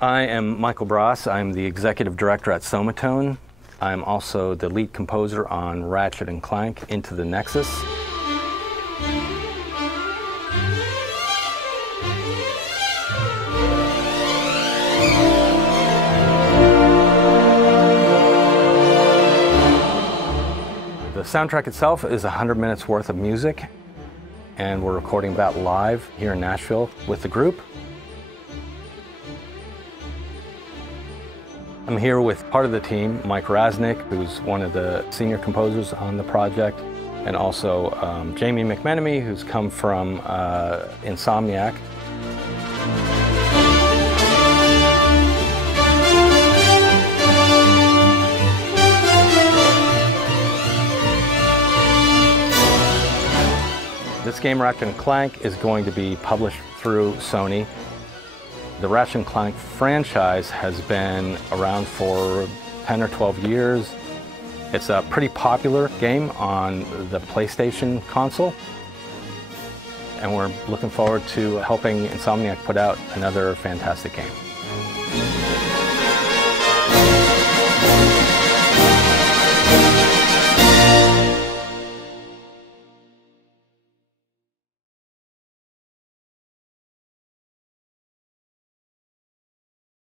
I am Michael Bross. I'm the executive director at Somatone. I'm also the lead composer on Ratchet and Clank Into the Nexus. The soundtrack itself is 100 minutes worth of music, and we're recording that live here in Nashville with the group. I'm here with part of the team, Mike Rasnick, who's one of the senior composers on the project, and also Jamie McMenemy, who's come from Insomniac. This game, Ratchet & Clank, is going to be published through Sony. The Ratchet & Clank franchise has been around for 10 or 12 years. It's a pretty popular game on the PlayStation console, and we're looking forward to helping Insomniac put out another fantastic game.